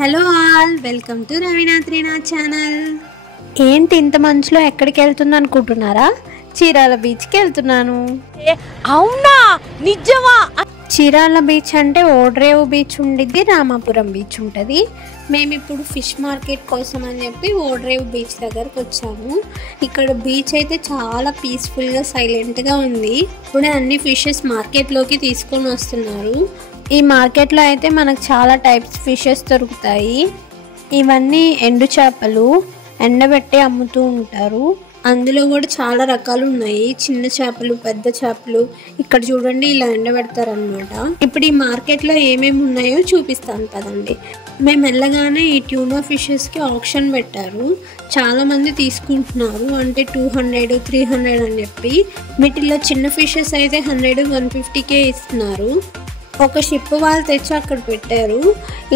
Hello all, welcome to Raveena Trinath channel. ఏంటి ఇంత మంచులో ఎక్కడికి వెళ్తున్నా అనుకుంటున్నారా? చీరాల బీచ్కి వెళ్తున్నాను. అవునా? నిజమా? చీరాల బీచ్ అంటే ఓడ్రేవు బీచ్ ఉండిద్ది, రామాపురం బీచ్ ఉంటుంది. మేము ఇప్పుడు ఫిష్ మార్కెట్ కోసం అని చెప్పి ఓడ్రేవు బీచ్ దగ్గరకు వచ్చాము. ఇక్కడ బీచ్ అయితే చాలా పీస్ఫుల్గా సైలెంట్గా ఉంది. ఇప్పుడే అన్ని ఫిషెస్ మార్కెట్లోకి తీసుకొని వస్తున్నారు. ఈ మార్కెట్లో అయితే మనకు చాలా టైప్స్ ఫిషెస్ దొరుకుతాయి. ఇవన్నీ ఎండు చేపలు, ఎండబెట్టి అమ్ముతూ ఉంటారు. అందులో కూడా చాలా రకాలు ఉన్నాయి, చిన్న చేపలు, పెద్ద చేపలు. ఇక్కడ చూడండి, ఇలా ఎండబెడతారనమాట. ఇప్పుడు ఈ మార్కెట్లో ఏమేమి ఉన్నాయో చూపిస్తాను పదండి. మేము వెళ్ళగానే ఈ ట్యూనా ఫిషెస్కి ఆప్షన్ పెట్టారు. చాలామంది తీసుకుంటున్నారు, అంటే 200, 300 అని చెప్పి. వీటిల్లో చిన్న ఫిషెస్ అయితే 100, 150కే ఇస్తున్నారు. ఒక షిప్ వాళ్ళు తెచ్చి అక్కడ పెట్టారు.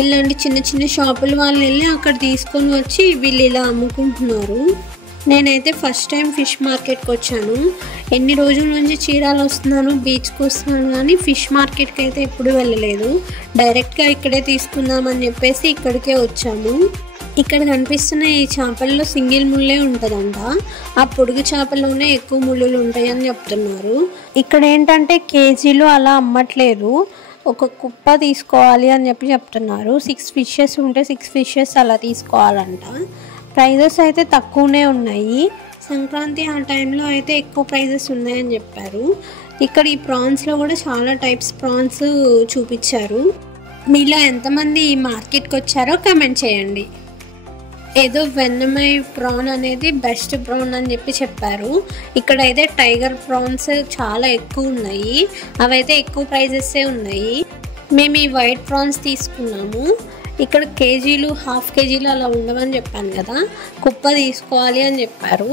ఇలాంటి చిన్న చిన్న షాపుల వాళ్ళు వెళ్ళి అక్కడ తీసుకొని వచ్చి వీళ్ళు ఇలా అమ్ముకుంటున్నారు. నేనైతే ఫస్ట్ టైం ఫిష్ మార్కెట్కి వచ్చాను. ఎన్ని రోజుల నుంచి చీరాలు వస్తున్నాను, బీచ్కి వస్తున్నాను, కానీ ఫిష్ మార్కెట్కి అయితే ఎప్పుడు వెళ్ళలేదు. డైరెక్ట్గా ఇక్కడే తీసుకుందామని చెప్పేసి ఇక్కడికే వచ్చాము. ఇక్కడ కనిపిస్తున్న ఈ చేపల్లో సింగిల్ ముళ్ళే ఉంటుందంట. ఆ పొడుగు చేపల్లోనే ఎక్కువ ముళ్ళులు ఉంటాయని చెప్తున్నారు. ఇక్కడ ఏంటంటే కేజీలు అలా అమ్మట్లేదు, ఒక కుప్ప తీసుకోవాలి అని చెప్పి చెప్తున్నారు. 6 ఫిషెస్ ఉంటే 6 ఫిషెస్ అలా తీసుకోవాలంట. ప్రైజెస్ అయితే తక్కువనే ఉన్నాయి. సంక్రాంతి ఆ టైంలో అయితే ఎక్కువ ప్రైజెస్ ఉన్నాయని చెప్పారు. ఇక్కడ ఈ ప్రాన్స్లో కూడా చాలా టైప్స్ ప్రాన్స్ చూపించారు. మీలో ఎంతమంది ఈ మార్కెట్కి వచ్చారో కమెంట్ చేయండి. ఏదో వెన్నమై ప్రాన్ అనేది బెస్ట్ ప్రాన్ అని చెప్పి చెప్పారు. ఇక్కడైతే టైగర్ ప్రాన్స్ చాలా ఎక్కువ ఉన్నాయి, అవైతే ఎక్కువ ప్రైజెస్సే ఉన్నాయి. మేము ఈ వైట్ ప్రాన్స్ తీసుకున్నాము. ఇక్కడ కేజీలు, హాఫ్ కేజీలు అలా ఉండవని చెప్పాను కదా, కుప్ప తీసుకోవాలి అని చెప్పారు.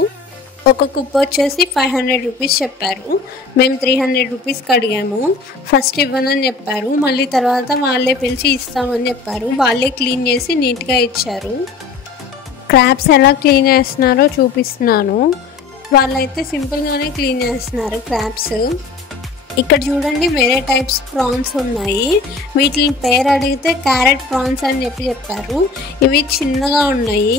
ఒక కుప్ప వచ్చేసి 500 రూపీస్ చెప్పారు. మేము 300 రూపీస్కి అడిగాము. ఫస్ట్ ఇవ్వనని చెప్పారు, మళ్ళీ తర్వాత వాళ్ళే పిలిచి ఇస్తామని చెప్పారు. వాళ్ళే క్లీన్ చేసి నీట్గా ఇచ్చారు. క్రాబ్స్ ఎలా క్లీన్ చేస్తున్నారో చూపిస్తున్నాను. వాళ్ళైతే సింపుల్గానే క్లీన్ చేస్తున్నారు క్రాబ్స్. ఇక్కడ చూడండి, వేరే టైప్స్ ప్రాన్స్ ఉన్నాయి. వీటిని పేరు అడిగితే క్యారెట్ ప్రాన్స్ అని చెప్పి చెప్పారు. ఇవి చిన్నగా ఉన్నాయి.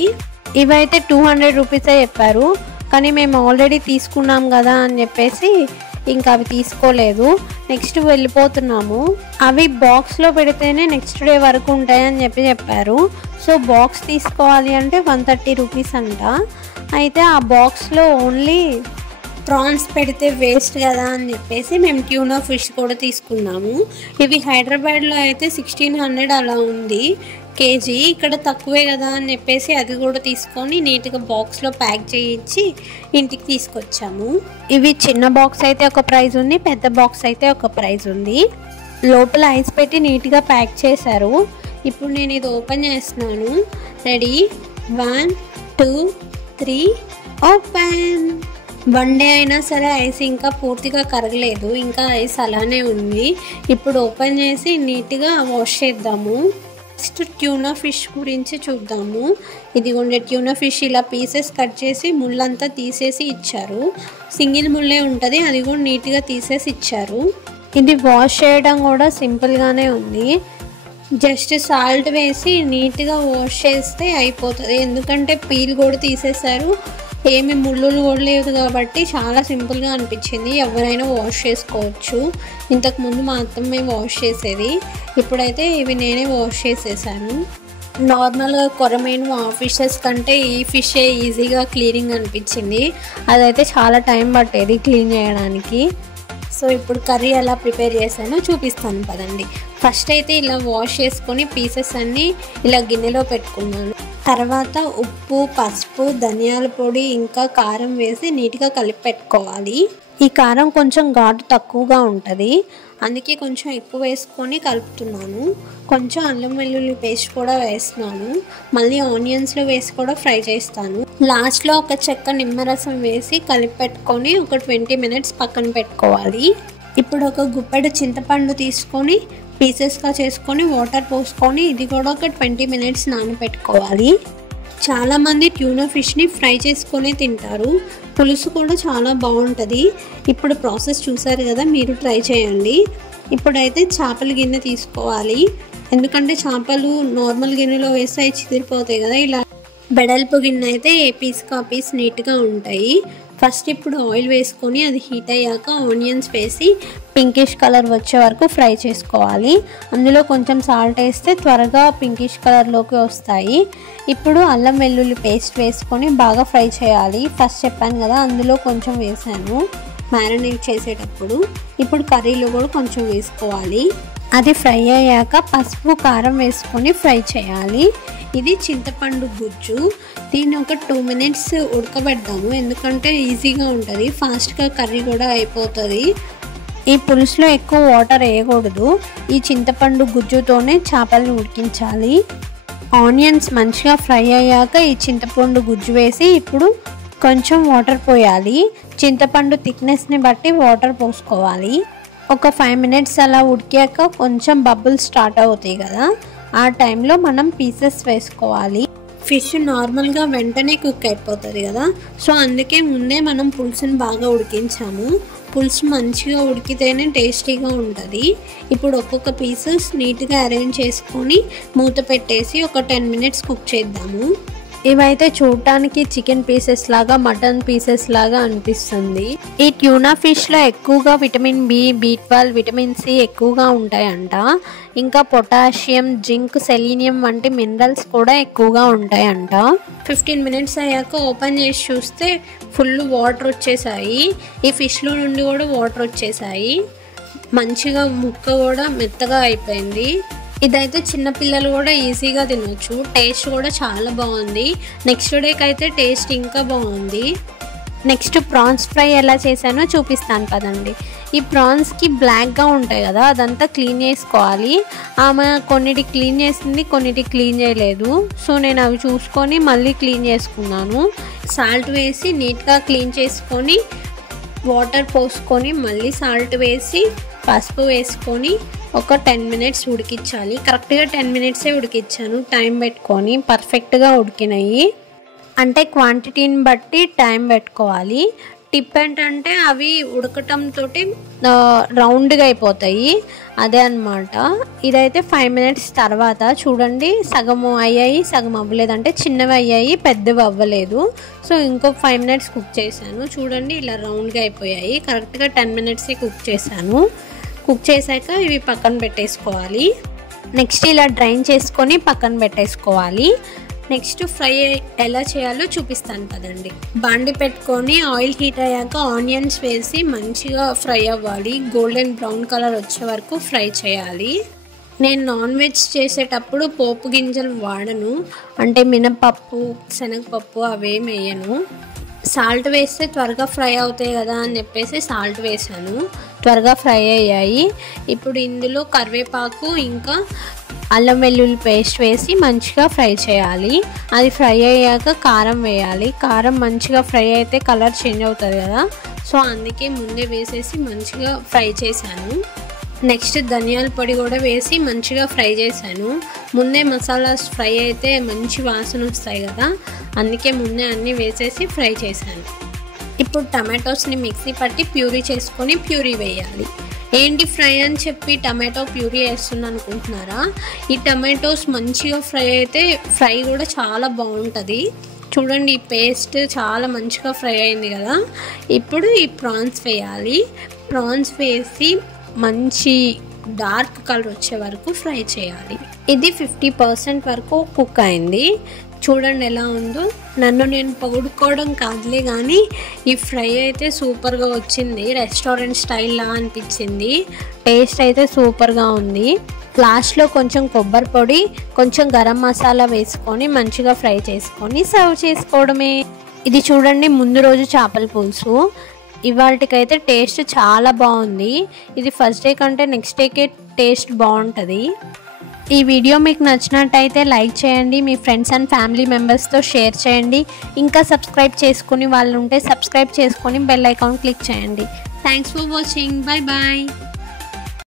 ఇవైతే 200 రూపీసే చెప్పారు, కానీ మేము ఆల్రెడీ తీసుకున్నాం కదా అని చెప్పేసి ఇంకా అవి తీసుకోలేదు. నెక్స్ట్ వెళ్ళిపోతున్నాము. అవి బాక్స్లో పెడితేనే నెక్స్ట్ డే వరకు ఉంటాయని చెప్పి చెప్పారు. సో బాక్స్ తీసుకోవాలి అంటే 130 రూపీస్ అంట. అయితే ఆ బాక్స్లో ఓన్లీ ప్రాన్స్ పెడితే వేస్ట్ కదా అని చెప్పేసి మేము ట్యూనా ఫిష్ కూడా తీసుకున్నాము. ఇవి హైదరాబాద్లో అయితే 1600 అలా ఉంది కేజీ. ఇక్కడ తక్కువే కదా అని చెప్పేసి అది కూడా తీసుకొని నీట్గా బాక్స్లో ప్యాక్ చేయించి ఇంటికి తీసుకొచ్చాము. ఇవి చిన్న బాక్స్ అయితే ఒక ప్రైస్ ఉంది, పెద్ద బాక్స్ అయితే ఒక ప్రైస్ ఉంది. లోపల ఐస్ పెట్టి నీట్గా ప్యాక్ చేశారు. ఇప్పుడు నేను ఇది ఓపెన్ చేస్తున్నాను. Ready, 1, 2, 3 open. 1 డే అయినా సరే ఐస్ ఇంకా పూర్తిగా కరగలేదు, ఇంకా ఐస్ అలానే ఉంది. ఇప్పుడు ఓపెన్ చేసి నీట్గా వాష్ చేద్దాము. నెక్స్ట్ ట్యూనా ఫిష్ గురించి చూద్దాము. ఇదిగోండి, ట్యూనా ఫిష్ ఇలా పీసెస్ కట్ చేసి ముళ్ళంతా తీసేసి ఇచ్చారు. సింగిల్ ముళ్ళే ఉంటుంది, అది కూడా నీట్గా తీసేసి ఇచ్చారు. ఇది వాష్ చేయడం కూడా సింపుల్గానే ఉంది. జస్ట్ సాల్ట్ వేసి నీట్గా వాష్ చేస్తే అయిపోతుంది. ఎందుకంటే పీల్ కూడా తీసేశారు, ఏమి ముళ్ళులు కూడా లేదు కాబట్టి చాలా సింపుల్గా అనిపించింది. ఎవరైనా వాష్ చేసుకోవచ్చు. ఇంతకుముందు మా అత్తమ్మే వాష్ చేసేది, ఇప్పుడైతే ఇవి నేనే వాష్ చేసేసాను. నార్మల్గా కొరమేను ఆ ఫిషెస్ కంటే ఈ ఫిషే ఈజీగా క్లీనింగ్ అనిపించింది. అదైతే చాలా టైం పట్టేది క్లీన్ చేయడానికి. సో ఇప్పుడు కర్రీ ఎలా ప్రిపేర్ చేశానో చూపిస్తాను పదండి. ఫస్ట్ అయితే ఇలా వాష్ చేసుకొని పీసెస్ అన్నీ ఇలా గిన్నెలో పెట్టుకున్నాను. తర్వాత ఉప్పు, పసుపు, ధనియాల పొడి ఇంకా కారం వేసి నీట్గా కలిపి పెట్టుకోవాలి. ఈ కారం కొంచెం ఘాటు తక్కువగా ఉంటుంది, అందుకే కొంచెం ఎక్కువ వేసుకొని కలుపుతున్నాను. కొంచెం అల్లం వెల్లుల్లి పేస్ట్ కూడా వేస్తున్నాను. మళ్ళీ ఆనియన్స్లో వేసి కూడా ఫ్రై చేస్తాను. లాస్ట్లో ఒక చెక్క నిమ్మరసం వేసి కలిపి పెట్టుకొని ఒక 20 మినిట్స్ పక్కన పెట్టుకోవాలి. ఇప్పుడు ఒక గుప్పెడు చింతపండు తీసుకొని పీసెస్గా చేసుకొని వాటర్ పోసుకొని ఇది కూడా ఒక 20 మినిట్స్ నానబెట్టుకోవాలి. చాలామంది ట్యూనా ఫిష్ని ఫ్రై చేసుకొని తింటారు, పులుసు కూడా చాలా బాగుంటుంది. ఇప్పుడు ప్రాసెస్ చూసారు కదా, మీరు ట్రై చేయండి. ఇప్పుడైతే చేపల గిన్నె తీసుకోవాలి. ఎందుకంటే చేపలు నార్మల్ గిన్నెలో వేస్తే చిదిరిపోతాయి కదా, ఇలా బెడల్పు గిన్నె అయితే ఏ పీస్కి ఆ పీస్ నీట్గా ఉంటాయి. ఫస్ట్ ఇప్పుడు ఆయిల్ వేసుకొని అది హీట్ అయ్యాక ఆనియన్స్ వేసి పింకిష్ కలర్ వచ్చే వరకు ఫ్రై చేసుకోవాలి. అందులో కొంచెం సాల్ట్ వేస్తే త్వరగా పింకిష్ కలర్లోకి వస్తాయి. ఇప్పుడు అల్లం వెల్లుల్లి పేస్ట్ వేసుకొని బాగా ఫ్రై చేయాలి. ఫస్ట్ చెప్పాను కదా, అందులో కొంచెం వేసాను మ్యారినేట్ చేసేటప్పుడు. ఇప్పుడు కర్రీలో కూడా కొంచెం వేసుకోవాలి. అది ఫ్రై అయ్యాక పసుపు కారం వేసుకొని ఫ్రై చేయాలి. ఇది చింతపండు గుజ్జు. దీన్ని ఒక 2 minutes ఉడకబెడదాము, ఎందుకంటే ఈజీగా ఉంటుంది, ఫాస్ట్గా కర్రీ కూడా అయిపోతుంది. ఈ పులుసులో ఎక్కువ వాటర్ వేయకూడదు. ఈ చింతపండు గుజ్జుతోనే చేపలను ఉడికించాలి. ఆనియన్స్ మంచిగా ఫ్రై అయ్యాక ఈ చింతపండు గుజ్జు వేసి ఇప్పుడు కొంచెం వాటర్ పోయాలి. చింతపండు థిక్నెస్ని బట్టి వాటర్ పోసుకోవాలి. ఒక 5 minutes అలా ఉడికాక కొంచెం బబుల్స్ స్టార్ట్ అవుతాయి కదా, ఆ టైంలో మనం పీసెస్ వేసుకోవాలి. ఫిష్ నార్మల్గా వెంటనే కుక్ అయిపోతుంది కదా, సో అందుకే ముందే మనం పులుసుని బాగా ఉడికించాము. పులుసు మంచిగా ఉడికితేనే టేస్టీగా ఉంటుంది. ఇప్పుడు ఒక్కొక్క పీసెస్ నీట్గా అరేంజ్ చేసుకొని మూత పెట్టేసి ఒక 10 minutes కుక్ చేద్దాము. ఇవైతే చూడటానికి చికెన్ పీసెస్ లాగా, మటన్ పీసెస్ లాగా అనిపిస్తుంది. ఈ ట్యూనా ఫిష్లో ఎక్కువగా vitamin B, B12, vitamin C ఎక్కువగా ఉంటాయంట. ఇంకా పొటాషియం, జింక్, సెలీనియం వంటి మినరల్స్ కూడా ఎక్కువగా ఉంటాయంట. 15 minutes అయ్యాక ఓపెన్ చేసి చూస్తే ఫుల్ వాటర్ వచ్చేసాయి. ఈ ఫిష్లో నుండి కూడా వాటర్ వచ్చేసాయి. మంచిగా ముక్క కూడా మెత్తగా అయిపోయింది. ఇదైతే చిన్నపిల్లలు కూడా ఈజీగా తినొచ్చు. టేస్ట్ కూడా చాలా బాగుంది. నెక్స్ట్ డేకి అయితే టేస్ట్ ఇంకా బాగుంది. నెక్స్ట్ ప్రాన్స్ ఫ్రై ఎలా చేశానో చూపిస్తాను కదండి. ఈ ప్రాన్స్కి బ్లాక్గా ఉంటాయి కదా, అదంతా క్లీన్ చేసుకోవాలి. ఆమె కొన్నిటి క్లీన్ చేసింది, కొన్నిటి క్లీన్ చేయలేదు. సో నేను అవి చూసుకొని మళ్ళీ క్లీన్ చేసుకున్నాను. సాల్ట్ వేసి నీట్గా క్లీన్ చేసుకొని వాటర్ పోసుకొని మళ్ళీ సాల్ట్ వేసి పసుపు వేసుకొని ఒక 10 minutes ఉడికించాలి. కరెక్ట్గా 10 minutes ఉడికించాను టైం పెట్టుకొని. పర్ఫెక్ట్గా ఉడికినాయి. అంటే క్వాంటిటీని బట్టి టైం పెట్టుకోవాలి. టిప్ ఏంటంటే అవి ఉడకటంతో రౌండ్గా అయిపోతాయి, అదే అన్నమాట. ఇదైతే 5 minutes తర్వాత చూడండి, సగము అయ్యాయి, సగం అవ్వలేదు. అంటే చిన్నవి అయ్యాయి, పెద్దవి అవ్వలేదు. సో ఇంకో 5 minutes కుక్ చేశాను. చూడండి ఇలా రౌండ్గా అయిపోయాయి. కరెక్ట్గా 10 minutes కుక్ చేశాను. కుక్ చేశాక ఇవి పక్కన పెట్టేసుకోవాలి. నెక్స్ట్ ఇలా డ్రైన్ చేసుకొని పక్కన పెట్టేసుకోవాలి. నెక్స్ట్ ఫ్రై ఎలా చేయాలో చూపిస్తాను కదండి. బాండి పెట్టుకొని ఆయిల్ హీట్ అయ్యాక ఆనియన్స్ వేసి మంచిగా ఫ్రై అవ్వాలి. గోల్డెన్ బ్రౌన్ కలర్ వచ్చే వరకు ఫ్రై చేయాలి. నేను నాన్ వెజ్ చేసేటప్పుడు పోపు గింజలు వాడను, అంటే మినపప్పు, శనగపప్పు అవేం వేయను. సాల్ట్ వేస్తే త్వరగా ఫ్రై అవుతాయి కదా అని చెప్పేసి సాల్ట్ వేసాను. త్వరగా ఫ్రై అయ్యాయి. ఇప్పుడు ఇందులో కరివేపాకు ఇంకా అల్లం వెల్లుల్లి పేస్ట్ వేసి మంచిగా ఫ్రై చేయాలి. అది ఫ్రై అయ్యాక కారం వేయాలి. కారం మంచిగా ఫ్రై అయితే కలర్ చేంజ్ అవుతుంది కదా, సో అందుకే ముందే వేసేసి మంచిగా ఫ్రై చేశాను. నెక్స్ట్ ధనియాల పొడి కూడా వేసి మంచిగా ఫ్రై చేశాను. ముందే మసాలాస్ ఫ్రై అయితే మంచి వాసన వస్తాయి కదా, అందుకే ముందే అన్నీ వేసేసి ఫ్రై చేశాను. ఇప్పుడు టమాటోస్ని మిక్సీ పట్టి ప్యూరీ చేసుకొని ప్యూరీ వేయాలి. ఏంటి ఫ్రై అని చెప్పి టమాటో ప్యూరీ వేస్తుంది అనుకుంటున్నారా? ఈ టమాటోస్ మంచిగా ఫ్రై అయితే ఫ్రై కూడా చాలా బాగుంటుంది. చూడండి, ఈ పేస్ట్ చాలా మంచిగా ఫ్రై అయింది కదా. ఇప్పుడు ఈ ప్రాన్స్ వేయాలి. ప్రాన్స్ వేసి మంచి డార్క్ కలర్ వచ్చే వరకు ఫ్రై చేయాలి. ఇది 50% వరకు కుక్ అయింది. చూడండి ఎలా ఉందో. నన్ను నేను పొగుడుకోవడం కాదులే కానీ ఈ ఫ్రై అయితే సూపర్గా వచ్చింది. రెస్టారెంట్ స్టైల్లా అనిపించింది. టేస్ట్ అయితే సూపర్గా ఉంది. లాస్ట్లో కొంచెం కొబ్బరి పొడి, కొంచెం గరం మసాలా వేసుకొని మంచిగా ఫ్రై చేసుకొని సర్వ్ చేసుకోవడమే. ఇది చూడండి, ముందు రోజు చేపల పులుసు. ఇవాళకైతే టేస్ట్ చాలా బాగుంది. ఇది ఫస్ట్ డే కంటే నెక్స్ట్ డేకే టేస్ట్ బాగుంటుంది. ఈ వీడియో మీకు నచ్చినట్టయితే లైక్ చేయండి, మీ ఫ్రెండ్స్ అండ్ ఫ్యామిలీ మెంబర్స్తో షేర్ చేయండి. ఇంకా సబ్స్క్రైబ్ చేసుకుని వాళ్ళు ఉంటే సబ్స్క్రైబ్ చేసుకొని బెల్ ఐకాన్ క్లిక్ చేయండి. Thanks for watching. Bye bye.